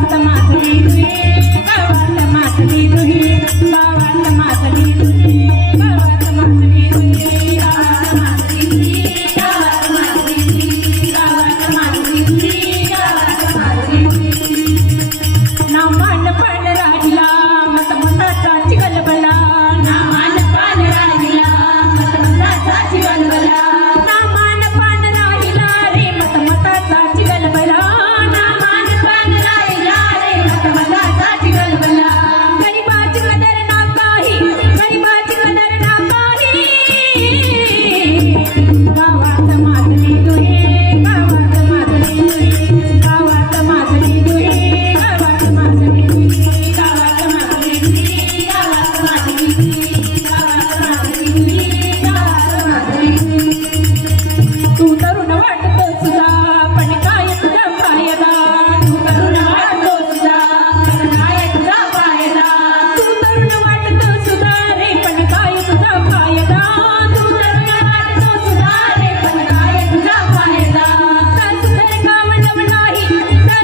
गावात माजली तुही, गावात माजली तुही, गावात माजली तुही, गावात माजली तुही, गावात माजली तुही, गावात माजली तुही, गावात माजली तुही, गावात माजली तुही. ना मान पान राहिला मतमताचा चिगलबला, ना मान पान राहिला मतमताचा चिगलबला, ना मान पान राहिला रे मतमताचा चिगलबला, ना मान पान राहिला रे मतमताचा चिगलबला. गरिबाची कदर ना काही, गरिबाची कदर ना काही, गावात माजली तुही, गावात माजली तुही, गावात माजली तुही, गावात माजली तुही, गावात माजली तुही, गावात माजली तुही, गावात माजली तुही, गावात माजली तुही. तू तरुण वाटतो सुद्धा पण काय तुझा फायदा, तू तरुण वाटतो सुद्धा पण काय तुझा फायदा, तू तरुण वाटतो सुद्धा रे पण काय तुझा फायदा, तू तरुण वाटतो सुद्धा रे पण काय तुझा फायदा. सुंदर गाव नाही,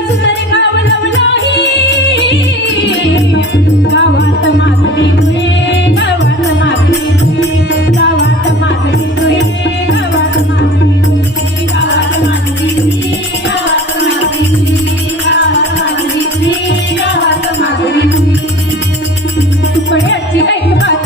सुंदर गाव नाही, गावात माजली तुही, गावात माजली तुही, गावात माजली तुही, गावात माजली तुही, गावात माजली तुही, गावात माजली तुही, गावात माजली तुही, गावात माजली तुही. तुकड्याची ऐक बात